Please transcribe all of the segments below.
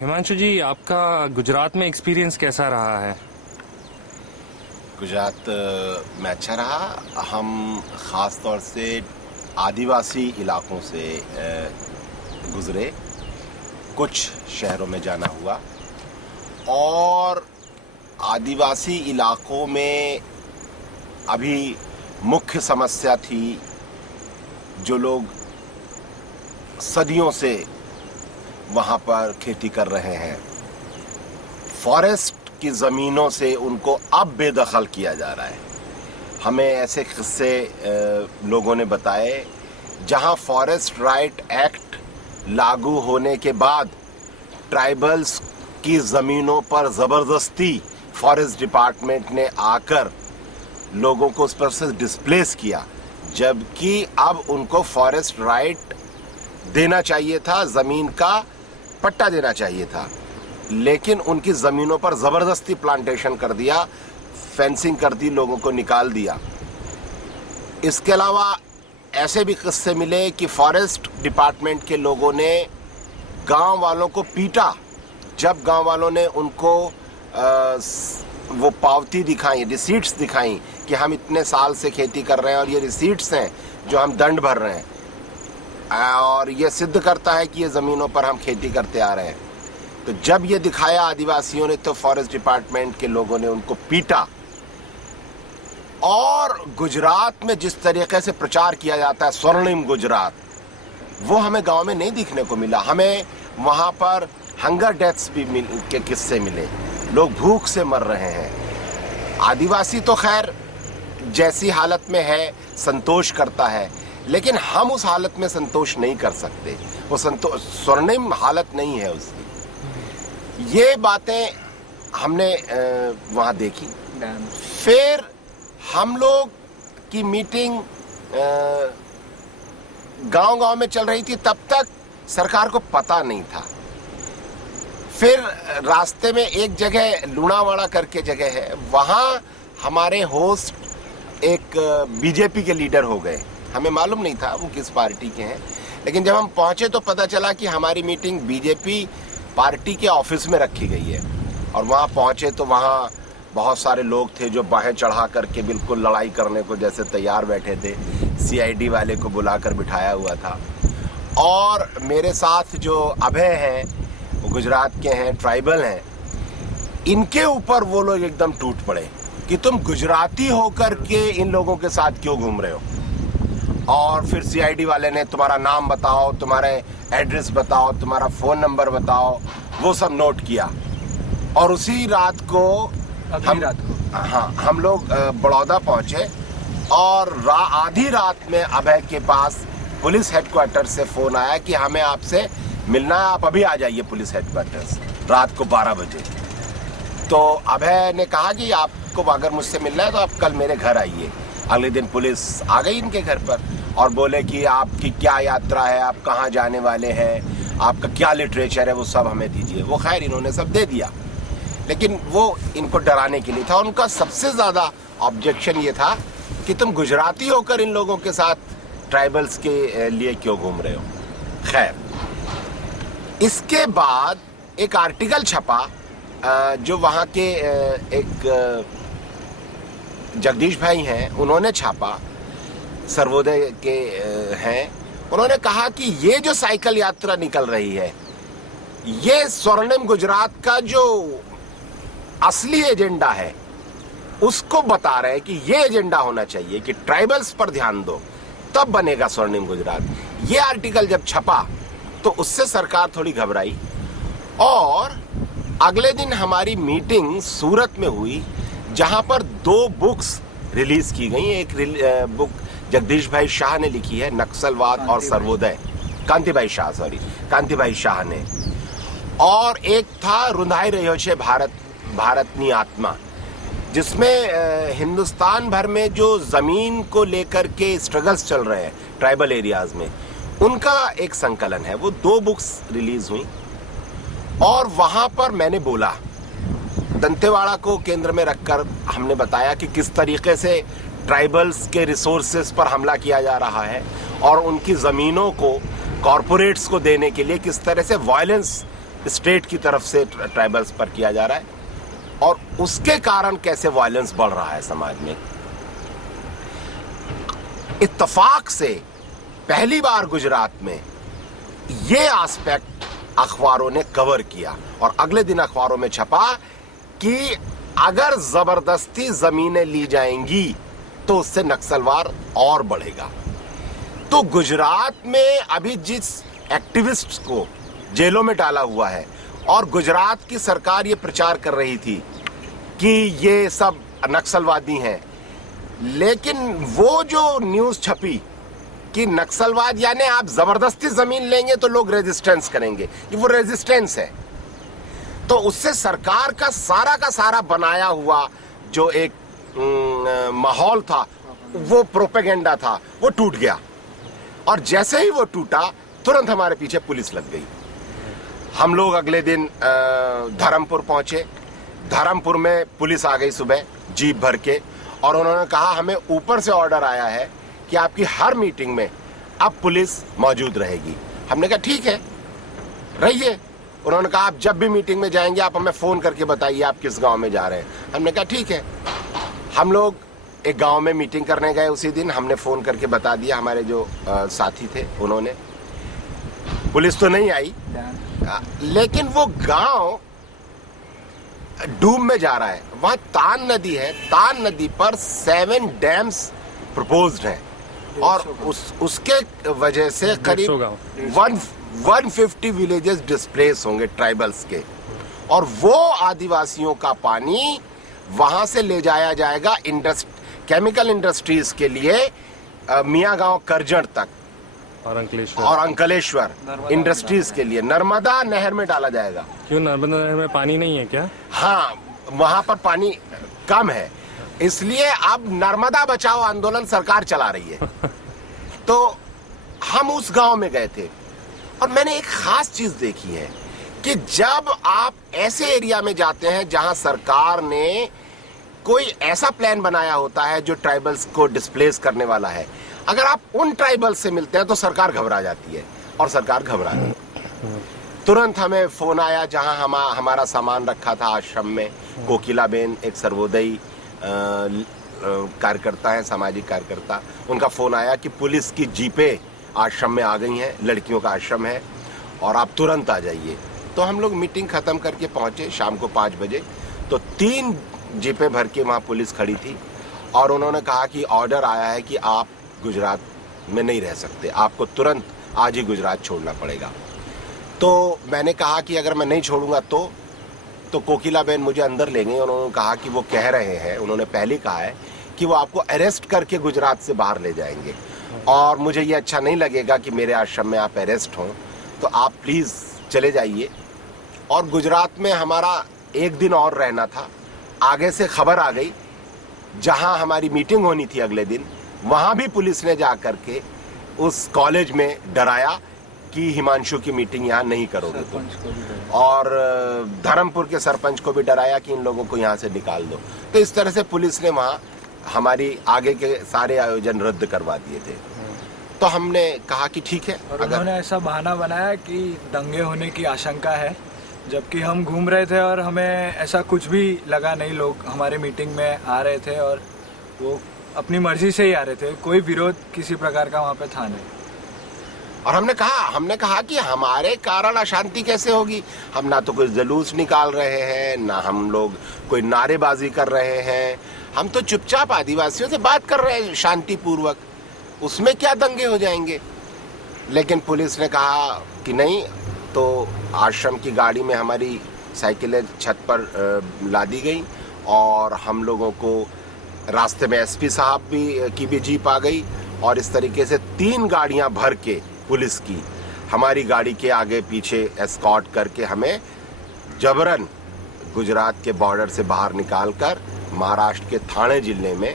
हिमांशु जी, आपका गुजरात में एक्सपीरियंस कैसा रहा है? गुजरात में अच्छा रहा। हम ख़ास तौर से आदिवासी इलाकों से गुज़रे, कुछ शहरों में जाना हुआ और आदिवासी इलाकों में अभी मुख्य समस्या थी जो लोग सदियों से वहाँ पर खेती कर रहे हैं, फॉरेस्ट की ज़मीनों से उनको अब बेदखल किया जा रहा है। हमें ऐसे किस्से लोगों ने बताए जहाँ फॉरेस्ट राइट एक्ट लागू होने के बाद ट्राइबल्स की ज़मीनों पर ज़बरदस्ती फॉरेस्ट डिपार्टमेंट ने आकर लोगों को उस पर से डिस्प्लेस किया, जबकि अब उनको फॉरेस्ट राइट देना चाहिए था, ज़मीन का पट्टा देना चाहिए था, लेकिन उनकी ज़मीनों पर ज़बरदस्ती प्लांटेशन कर दिया, फेंसिंग कर दी, लोगों को निकाल दिया। इसके अलावा ऐसे भी किस्से मिले कि फॉरेस्ट डिपार्टमेंट के लोगों ने गांव वालों को पीटा। जब गांव वालों ने उनको वो पावती दिखाई, रिसीट्स दिखाई कि हम इतने साल से खेती कर रहे हैं और ये रिसीट्स हैं जो हम दंड भर रहे हैं और ये सिद्ध करता है कि ये ज़मीनों पर हम खेती करते आ रहे हैं, तो जब ये दिखाया आदिवासियों ने तो फॉरेस्ट डिपार्टमेंट के लोगों ने उनको पीटा। और गुजरात में जिस तरीके से प्रचार किया जाता है स्वर्णिम गुजरात, वो हमें गांव में नहीं दिखने को मिला। हमें वहाँ पर हंगर डेथ्स भी के किस्से मिले, लोग भूख से मर रहे हैं। आदिवासी तो खैर जैसी हालत में है संतोष करता है, लेकिन हम उस हालत में संतोष नहीं कर सकते। वो संतोष स्वर्णिम हालत नहीं है उसकी। ये बातें हमने वहाँ देखी। फिर हम लोग की मीटिंग गांव-गांव में चल रही थी, तब तक सरकार को पता नहीं था। फिर रास्ते में एक जगह लुणावाड़ा करके जगह है, वहाँ हमारे होस्ट एक बीजेपी के लीडर हो गए। हमें मालूम नहीं था वो किस पार्टी के हैं, लेकिन जब हम पहुंचे तो पता चला कि हमारी मीटिंग बीजेपी पार्टी के ऑफिस में रखी गई है। और वहाँ पहुंचे तो वहाँ बहुत सारे लोग थे जो बाहें चढ़ा करके बिल्कुल लड़ाई करने को जैसे तैयार बैठे थे। सीआईडी वाले को बुलाकर बिठाया हुआ था। और मेरे साथ जो अभय हैं, वो गुजरात के हैं, ट्राइबल हैं, इनके ऊपर वो लोग एकदम टूट पड़े कि तुम गुजराती होकर के इन लोगों के साथ क्यों घूम रहे हो। और फिर सीआईडी वाले ने तुम्हारा नाम बताओ, तुम्हारे एड्रेस बताओ, तुम्हारा फ़ोन नंबर बताओ, वो सब नोट किया। और उसी रात को हम लोग बड़ौदा पहुंचे और आधी रात में अभय के पास पुलिस हेडक्वार्टर से फ़ोन आया कि हमें आपसे मिलना है, आप अभी आ जाइए पुलिस हेडक्वार्टर्स, रात को 12 बजे। तो अभय ने कहा कि आपको अगर मुझसे मिलना है तो आप कल मेरे घर आइए। अगले दिन पुलिस आ गई इनके घर पर और बोले कि आपकी क्या यात्रा है, आप कहाँ जाने वाले हैं, आपका क्या लिटरेचर है, वो सब हमें दीजिए। वो खैर इन्होंने सब दे दिया, लेकिन वो इनको डराने के लिए था। उनका सबसे ज़्यादा ऑब्जेक्शन ये था कि तुम गुजराती होकर इन लोगों के साथ ट्राइबल्स के लिए क्यों घूम रहे हो। खैर, इसके बाद एक आर्टिकल छपा जो वहाँ के एक जगदीश भाई हैं, उन्होंने छापा, सर्वोदय के हैं। उन्होंने कहा कि ये जो साइकिल यात्रा निकल रही है, ये स्वर्णिम गुजरात का जो असली एजेंडा है उसको बता रहे हैं कि ये एजेंडा होना चाहिए कि ट्राइबल्स पर ध्यान दो, तब बनेगा स्वर्णिम गुजरात। ये आर्टिकल जब छपा तो उससे सरकार थोड़ी घबराई और अगले दिन हमारी मीटिंग सूरत में हुई, जहां पर 2 बुक्स रिलीज की गई। एक बुक जगदीश भाई शाह ने लिखी है, नक्सलवाद और सर्वोदय, कांतिभाई शाह ने, और एक था रुंधाई रह्यो छे भारतनी आत्मा, जिसमें हिंदुस्तान भर में जो जमीन को लेकर के स्ट्रगल्स चल रहे हैं ट्राइबल एरियाज में, उनका एक संकलन है। वो 2 बुक्स रिलीज हुई और वहां पर मैंने बोला, दंतेवाड़ा को केंद्र में रखकर हमने बताया कि किस तरीके से ट्राइबल्स के रिसोर्सेस पर हमला किया जा रहा है और उनकी ज़मीनों को कॉरपोरेट्स को देने के लिए किस तरह से वायलेंस स्टेट की तरफ से ट्राइबल्स पर किया जा रहा है और उसके कारण कैसे वायलेंस बढ़ रहा है समाज में। इत्तेफाक से पहली बार गुजरात में ये एस्पेक्ट अखबारों ने कवर किया और अगले दिन अखबारों में छपा कि अगर जबरदस्ती जमीनें ली जाएंगी तो उससे नक्सलवाद और बढ़ेगा। तो गुजरात में अभी जिस एक्टिविस्ट को जेलों में डाला हुआ है और गुजरात की सरकार ये प्रचार कर रही थी कि ये सब नक्सलवादी हैं, लेकिन वो जो न्यूज़ छपी कि नक्सलवाद यानी आप जबरदस्ती जमीन लेंगे तो लोग रेजिस्टेंस करेंगे, ये वो रेजिस्टेंस है। तो उससे सरकार का सारा बनाया हुआ जो एक माहौल था, वो प्रोपेगेंडा था, वो टूट गया। और जैसे ही वो टूटा तुरंत हमारे पीछे पुलिस लग गई। हम लोग अगले दिन धर्मपुर पहुंचे। धर्मपुर में पुलिस आ गई सुबह जीप भर के और उन्होंने कहा हमें ऊपर से ऑर्डर आया है कि आपकी हर मीटिंग में अब पुलिस मौजूद रहेगी। हमने कहा ठीक है, रहिए। उन्होंने कहा आप जब भी मीटिंग में जाएंगे आप हमें फोन करके बताइए आप किस गांव में जा रहे हैं। हमने कहा ठीक है। हम लोग एक गांव में मीटिंग करने गए उसी दिन। हमने फोन करके बता दिया, हमारे जो साथी थे उन्होंने। पुलिस तो नहीं आई, लेकिन वो गांव डूब में जा रहा है। वहां तान नदी है, तान नदी पर 7 डैम्स प्रपोज्ड हैं और उसके वजह से करीब 150 विलेजेस डिस्प्लेस होंगे ट्राइबल्स के, और वो आदिवासियों का पानी वहां से ले जाया जाएगा केमिकल इंडस्ट्रीज के लिए मियाँ गांव करजण तक और अंकलेश्वर इंडस्ट्रीज के लिए नर्मदा नहर में डाला जाएगा। क्यों, नर्मदा नहर में पानी नहीं है क्या? हाँ, वहां पर पानी कम है, इसलिए अब नर्मदा बचाओ आंदोलन सरकार चला रही है। तो हम उस गांव में गए थे और मैंने एक खास चीज देखी है कि जब आप ऐसे एरिया में जाते हैं जहां सरकार ने कोई ऐसा प्लान बनाया होता है जो ट्राइबल्स को डिस्प्लेस करने वाला है, अगर आप उन ट्राइबल्स से मिलते हैं तो सरकार घबरा जाती है और सरकार घबरा गई। तुरंत हमें फोन आया जहां हमारा सामान रखा था आश्रम में। कोकिला बेन एक सर्वोदयी कार्यकर्ता है, सामाजिक कार्यकर्ता, उनका फोन आया कि पुलिस की जीपें आश्रम में आ गई हैं, लड़कियों का आश्रम है और आप तुरंत आ जाइए। तो हम लोग मीटिंग खत्म करके पहुंचे शाम को 5 बजे। तो 3 जीपें भर के वहां पुलिस खड़ी थी और उन्होंने कहा कि ऑर्डर आया है कि आप गुजरात में नहीं रह सकते, आपको तुरंत आज ही गुजरात छोड़ना पड़ेगा। तो मैंने कहा कि अगर मैं नहीं छोड़ूंगा तो कोकिला बेन मुझे अंदर ले गई। उन्होंने कहा कि वो कह रहे हैं, उन्होंने पहले कहा है कि वो आपको अरेस्ट करके गुजरात से बाहर ले जाएंगे और मुझे ये अच्छा नहीं लगेगा कि मेरे आश्रम में आप अरेस्ट हों, तो आप प्लीज़ चले जाइए। और गुजरात में हमारा 1 दिन और रहना था। आगे से खबर आ गई, जहां हमारी मीटिंग होनी थी अगले दिन, वहां भी पुलिस ने जा करके उस कॉलेज में डराया कि हिमांशु की मीटिंग यहाँ नहीं करोगे तुम, और धर्मपुर के सरपंच को भी डराया कि इन लोगों को यहाँ से निकाल दो। तो इस तरह से पुलिस ने वहाँ हमारी आगे के सारे आयोजन रद्द करवा दिए थे। तो हमने कहा कि ठीक है। और उन्होंने ऐसा बहाना बनाया कि दंगे होने की आशंका है, जबकि हम घूम रहे थे और हमें ऐसा कुछ भी लगा नहीं। लोग हमारे मीटिंग में आ रहे थे और वो अपनी मर्जी से ही आ रहे थे, कोई विरोध किसी प्रकार का वहाँ पे था नहीं। और हमने कहा कि हमारे कारण अशांति कैसे होगी? हम ना तो कोई जुलूस निकाल रहे हैं, ना हम लोग कोई नारेबाजी कर रहे हैं, हम तो चुपचाप आदिवासियों से बात कर रहे हैं शांतिपूर्वक, उसमें क्या दंगे हो जाएंगे? लेकिन पुलिस ने कहा कि नहीं। तो आश्रम की गाड़ी में हमारी साइकिलें छत पर लादी गई और हम लोगों को रास्ते में एसपी साहब की भी जीप आ गई और इस तरीके से 3 गाड़ियां भर के पुलिस की हमारी गाड़ी के आगे पीछे एस्कॉर्ट करके हमें जबरन गुजरात के बॉर्डर से बाहर निकालकर महाराष्ट्र के ठाणे जिले में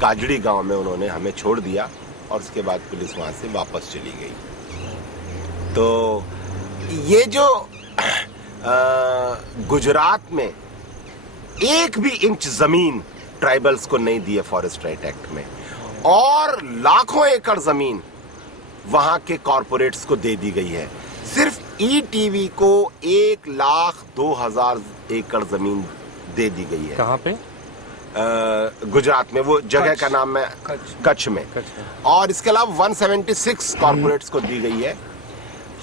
काजड़ी गांव में उन्होंने हमें छोड़ दिया और उसके बाद पुलिस वहां से वापस चली गई। तो ये जो गुजरात में 1 भी इंच जमीन ट्राइबल्स को नहीं दी है फॉरेस्ट राइट एक्ट में, और लाखों एकड़ जमीन वहां के कॉरपोरेट्स को दे दी गई है। सिर्फ ईटीवी को 1,02,000 एकड़ जमीन दे दी गई है। कहाँ पे? गुजरात में, वो जगह कच्छ। का नाम है कच्छ में। कच्छ। और इसके अलावा 176 कॉर्पोरेट्स को दी गई है।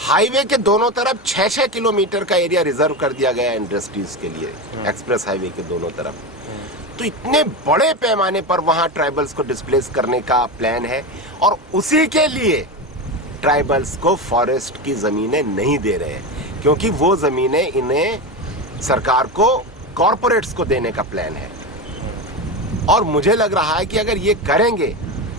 हाईवे के दोनों तरफ 6-6 किलोमीटर का एरिया रिजर्व कर दिया गया है इंडस्ट्रीज के लिए, एक्सप्रेस हाईवे के दोनों तरफ। तो इतने बड़े पैमाने पर वहां ट्राइबल्स को डिस्प्लेस करने का प्लान है, और उसी के लिए ट्राइबल्स को फॉरेस्ट की जमीनें नहीं दे रहे हैं, क्योंकि वो जमीनें इन्हें सरकार को, कॉर्पोरेट्स को देने का प्लान है। और मुझे लग रहा है कि अगर ये करेंगे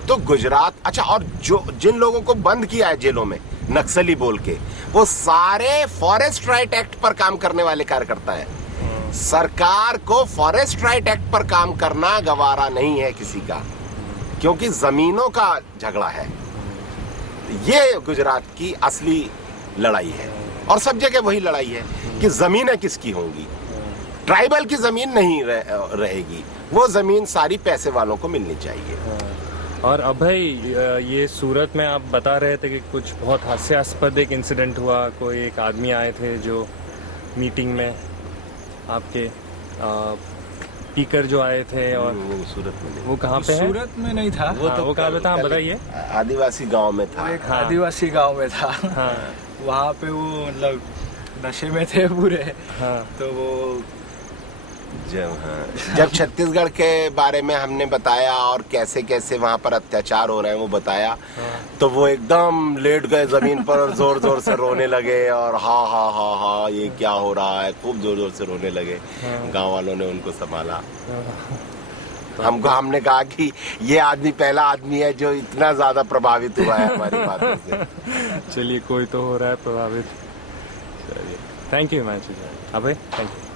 तो गुजरात, अच्छा, और जो जिन लोगों को बंद किया है जेलों में नक्सली बोल के, वो सारे फॉरेस्ट राइट एक्ट पर काम करने वाले कार्यकर्ता हैं। सरकार को फॉरेस्ट राइट एक्ट पर काम करना गवारा नहीं है किसी का, क्योंकि जमीनों का झगड़ा है। ये गुजरात की असली लड़ाई है, और सब जगह वही लड़ाई है कि जमीनें किसकी होंगी। ट्राइबल की जमीन नहीं रहेगी, वो जमीन सारी पैसे वालों को मिलनी चाहिए। और अभय, ये सूरत में आप बता रहे थे कि कुछ बहुत हास्यास्पद एक इंसिडेंट हुआ। कोई एक आदमी आए थे जो मीटिंग में आपके स्पीकर जो आए थे, और वो सूरत में नहीं, वो कहाँ पे है? सूरत में नहीं था, वो कहाँ पे था, आप बताइए। आदिवासी गांव में था। एक आदिवासी गांव में था। हाँ। वहाँ पे वो मतलब नशे में थे पूरे। हाँ। तो वो जब छत्तीसगढ़ के बारे में हमने बताया और कैसे कैसे वहां पर अत्याचार हो रहे हैं वो बताया, तो वो एकदम लेट गए जमीन पर और जोर जोर से रोने लगे, और हा हा हा हा ये क्या हो रहा है, खूब जोर जोर से रोने लगे। गांव वालों ने उनको संभाला। हमने कहा कि ये आदमी पहला आदमी है जो इतना ज्यादा प्रभावित हुआ है हमारी बातों से। चलिए, कोई तो हो रहा है प्रभावित। चलिए, thank you match Abhay, thank you.